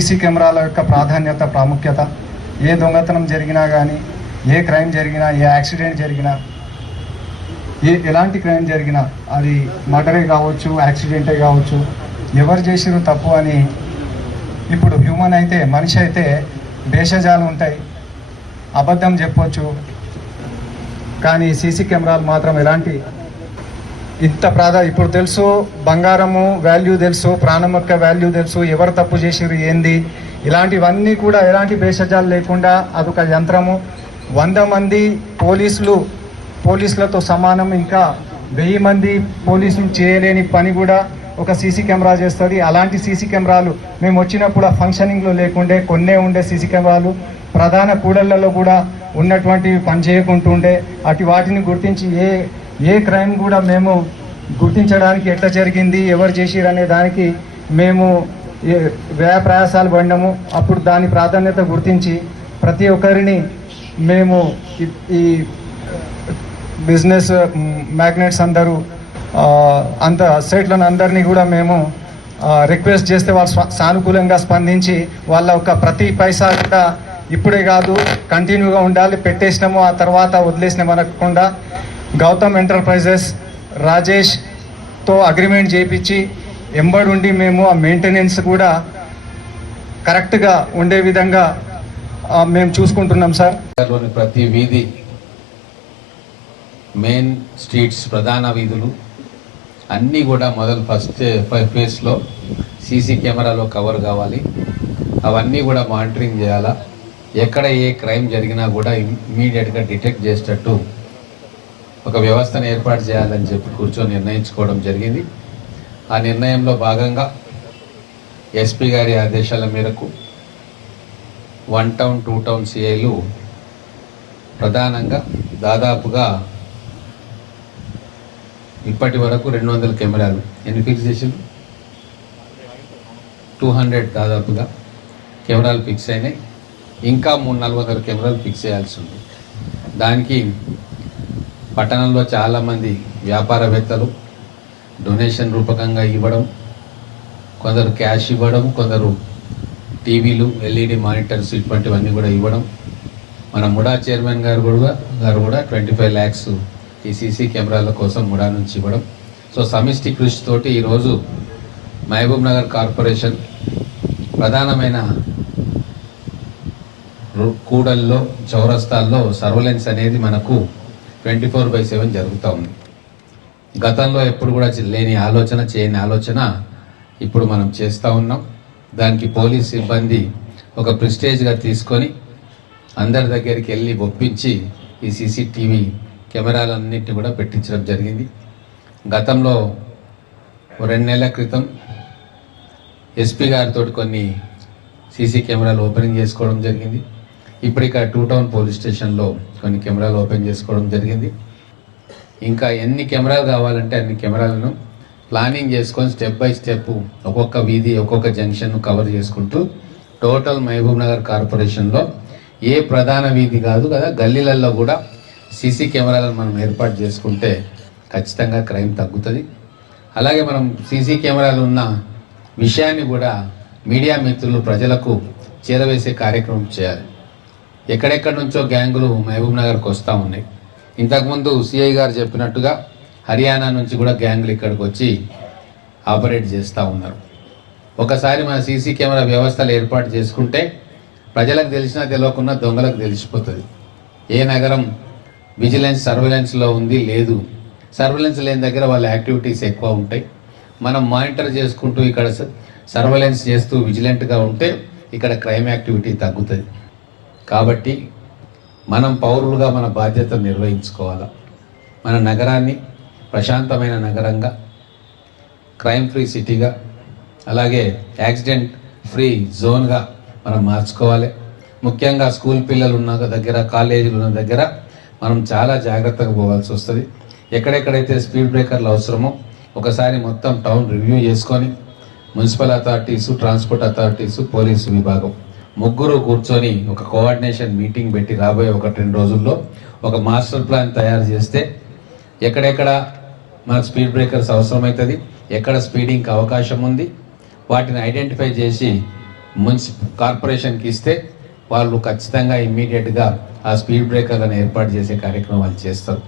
CC కెమెరాల యొక్క ప్రాధాన్యత, ప్రాముఖ్యత. ఏ దొంగతనం జరిగినా కానీ, ఏ క్రైమ్ జరిగినా, ఏ యాక్సిడెంట్ జరిగినా, ఎలాంటి క్రైమ్ జరిగినా, అది మర్డరే కావచ్చు, యాక్సిడెంటే కావచ్చు, ఎవరు చేసిరు తప్పు అని ఇప్పుడు హ్యూమన్ అయితే, మనిషి అయితే భేషజాలు ఉంటాయి, అబద్ధం చెప్పొచ్చు. కానీ సీసీ కెమెరాలు మాత్రం ఎలాంటి ఇప్పుడు తెలుసు, బంగారము వాల్యూ తెలుసు, ప్రాణం యొక్క వాల్యూ తెలుసు, ఎవరు తప్పు చేసిరు ఏంది, ఇలాంటివన్నీ కూడా ఎలాంటి భేషజాలు లేకుండా అదొక యంత్రము. 100 మంది పోలీసులతో సమానం, ఇంకా 1000 మంది పోలీసులు చేయలేని పని కూడా ఒక సీసీ కెమెరా చేస్తుంది. అలాంటి సీసీ కెమెరాలు మేము వచ్చినప్పుడు ఆ ఫంక్షనింగ్లో లేకుండే, కొన్నే ఉండే సీసీ కెమెరాలు ప్రధాన కూడళ్లలో కూడా ఉన్నటువంటి పని చేయకుంటుండే. అటు వాటిని గుర్తించి ఏ క్రైమ్ కూడా మేము గుర్తించడానికి ఎట్లా జరిగింది, ఎవరు చేసిరు అనే దానికి మేము వ్యయ ప్రయాసాలు పడినాము. అప్పుడు దాని ప్రాధాన్యత గుర్తించి ప్రతి ఒక్కరిని మేము ఈ బిజినెస్ మ్యాగ్నెట్స్ అందరూ అంత అసెట్లను అందరినీ కూడా మేము రిక్వెస్ట్ చేస్తే వాళ్ళు సానుకూలంగా స్పందించి వాళ్ళ ఒక ప్రతి పైసా కూడా ఇప్పుడే కాదు కంటిన్యూగా ఉండాలి, పెట్టేసినాము ఆ తర్వాత వదిలేసినాము అనకుండా గౌతమ్ ఎంటర్ప్రైజెస్ రాజేష్తో అగ్రిమెంట్ చేయించి ఎంబడుండి మేము ఆ మెయింటెనెన్స్ కూడా కరెక్ట్గా ఉండే విధంగా మేము చూసుకుంటున్నాం సార్. ప్రతి వీధి, మెయిన్ స్ట్రీట్స్, ప్రధాన వీధులు అన్నీ కూడా ఫస్ట్ ఫేజ్లో సీసీ కెమెరాలో కవర్ కావాలి. అవన్నీ కూడా మానిటరింగ్ చేయాలా. ఎక్కడ ఏ క్రైమ్ జరిగినా కూడా ఇమ్మీడియట్గా డిటెక్ట్ చేసేటట్టు ఒక వ్యవస్థను ఏర్పాటు చేయాలని చెప్పి కూర్చొని నిర్ణయించుకోవడం జరిగింది. ఆ నిర్ణయంలో భాగంగా ఎస్పీ గారి ఆదేశాల మేరకు 1 టౌన్ 2 టౌన్ సిఐలు ప్రధానంగా దాదాపుగా ఇప్పటి వరకు 200 కెమెరాలు ఎన్ని ఫిక్స్ చేసారు? 200 దాదాపుగా కెమెరాలు ఫిక్స్ అయినాయి. ఇంకా 300-400 కెమెరాలు ఫిక్స్ చేయాల్సి ఉంది. దానికి పట్టణంలో చాలామంది వ్యాపారవేత్తలు డొనేషన్ రూపకంగా ఇవ్వడం, కొందరు క్యాష్ ఇవ్వడం, కొందరు టీవీలు, ఎల్ఈడి మానిటర్స్ ఇటువంటివన్నీ కూడా ఇవ్వడం. మన ముడా చైర్మన్ గారు కూడా 25 lakhs ఈ సీసీ కెమెరాల కోసం ముడా నుంచి ఇవ్వడం. సో సమిష్టి కృషితోటి ఈరోజు మహబూబ్ నగర్ కార్పొరేషన్ ప్రధానమైన కూడల్లో, చౌరస్తాల్లో సర్వలెన్స్ అనేది మనకు 24/7 జరుగుతూ ఉంది. గతంలో ఎప్పుడు కూడా లేని ఆలోచన, చేయని ఆలోచన ఇప్పుడు మనం చేస్తూ ఉన్నాం. దానికి పోలీస్ సిబ్బంది ఒక ప్రిస్టేజ్గా తీసుకొని అందరి దగ్గరికి వెళ్ళి ఒప్పించి ఈ సీసీటీవీ కెమెరాలన్నింటినీ కూడా పెట్టించడం జరిగింది. గతంలో 2 నెలల క్రితం ఎస్పీ గారితో కొన్ని సీసీ కెమెరాలు ఓపెనింగ్ చేసుకోవడం జరిగింది. ఇప్పుడు ఇక్కడ 2 టౌన్ పోలీస్ స్టేషన్లో కొన్ని కెమెరాలు ఓపెన్ చేసుకోవడం జరిగింది. ఇంకా ఎన్ని కెమెరాలు కావాలంటే అన్ని కెమెరాలను ప్లానింగ్ చేసుకొని స్టెప్ బై స్టెప్ ఒక్కొక్క వీధి, ఒక్కొక్క జంక్షన్ కవర్ చేసుకుంటూ టోటల్ మహబూబ్ నగర్ కార్పొరేషన్లో ఏ ప్రధాన వీధి కాదు కదా, గల్లీలలో కూడా సీసీ కెమెరాలను మనం ఏర్పాటు చేసుకుంటే ఖచ్చితంగా క్రైమ్ తగ్గుతుంది. అలాగే మనం సీసీ కెమెరాలు ఉన్న విషయాన్ని కూడా మీడియా మిత్రులు ప్రజలకు చేరవేసే కార్యక్రమం చేయాలి. ఎక్కడెక్కడి నుంచో గ్యాంగులు మహబూబ్ నగర్కి వస్తూ ఉన్నాయి. ఇంతకుముందు సిఐ గారు చెప్పినట్టుగా హర్యానా నుంచి కూడా గ్యాంగులు ఇక్కడికి వచ్చి ఆపరేట్ చేస్తూ ఉన్నారు. ఒకసారి మన సీసీ కెమెరా వ్యవస్థలు ఏర్పాటు చేసుకుంటే ప్రజలకు తెలిసినా తెలియకున్నా దొంగలకు తెలిసిపోతుంది. ఏ నగరం విజిలెన్స్ సర్వేలెన్స్లో ఉంది, లేదు. సర్వేలెన్స్ లేని దగ్గర వాళ్ళ యాక్టివిటీస్ ఎక్కువ ఉంటాయి. మనం మానిటర్ చేసుకుంటూ ఇక్కడ సర్వేలెన్స్ చేస్తూ విజిలెంట్గా ఉంటే ఇక్కడ క్రైమ్ యాక్టివిటీ తగ్గుతుంది. కాబట్టి మనం పౌరులుగా మన బాధ్యతను నిర్వహించుకోవాలి. మన నగరాన్ని ప్రశాంతమైన నగరంగా, క్రైమ్ ఫ్రీ సిటీగా, అలాగే యాక్సిడెంట్ ఫ్రీ జోన్గా మనం మార్చుకోవాలి. ముఖ్యంగా స్కూల్ పిల్లలు ఉన్న దగ్గర, కాలేజీలు ఉన్న దగ్గర మనం చాలా జాగ్రత్తగా పోవాల్సి వస్తుంది. ఎక్కడెక్కడైతే స్పీడ్ బ్రేకర్లు అవసరమో ఒకసారి మొత్తం టౌన్ రివ్యూ చేసుకొని municipal authorities, transport authorities, police విభాగం ముగ్గురు కూర్చొని ఒక కోఆర్డినేషన్ మీటింగ్ పెట్టి రాబోయే 1-2 రోజుల్లో ఒక మాస్టర్ ప్లాన్ తయారు చేస్తే ఎక్కడెక్కడ మనకు స్పీడ్ బ్రేకర్స్ అవసరమవుతుంది, ఎక్కడ స్పీడింగ్కి అవకాశం ఉంది, వాటిని ఐడెంటిఫై చేసి కార్పొరేషన్కి ఇస్తే వాళ్ళు ఖచ్చితంగా ఇమ్మీడియట్గా ఆ స్పీడ్ బ్రేకర్లను ఏర్పాటు చేసే కార్యక్రమాలు చేస్తారు.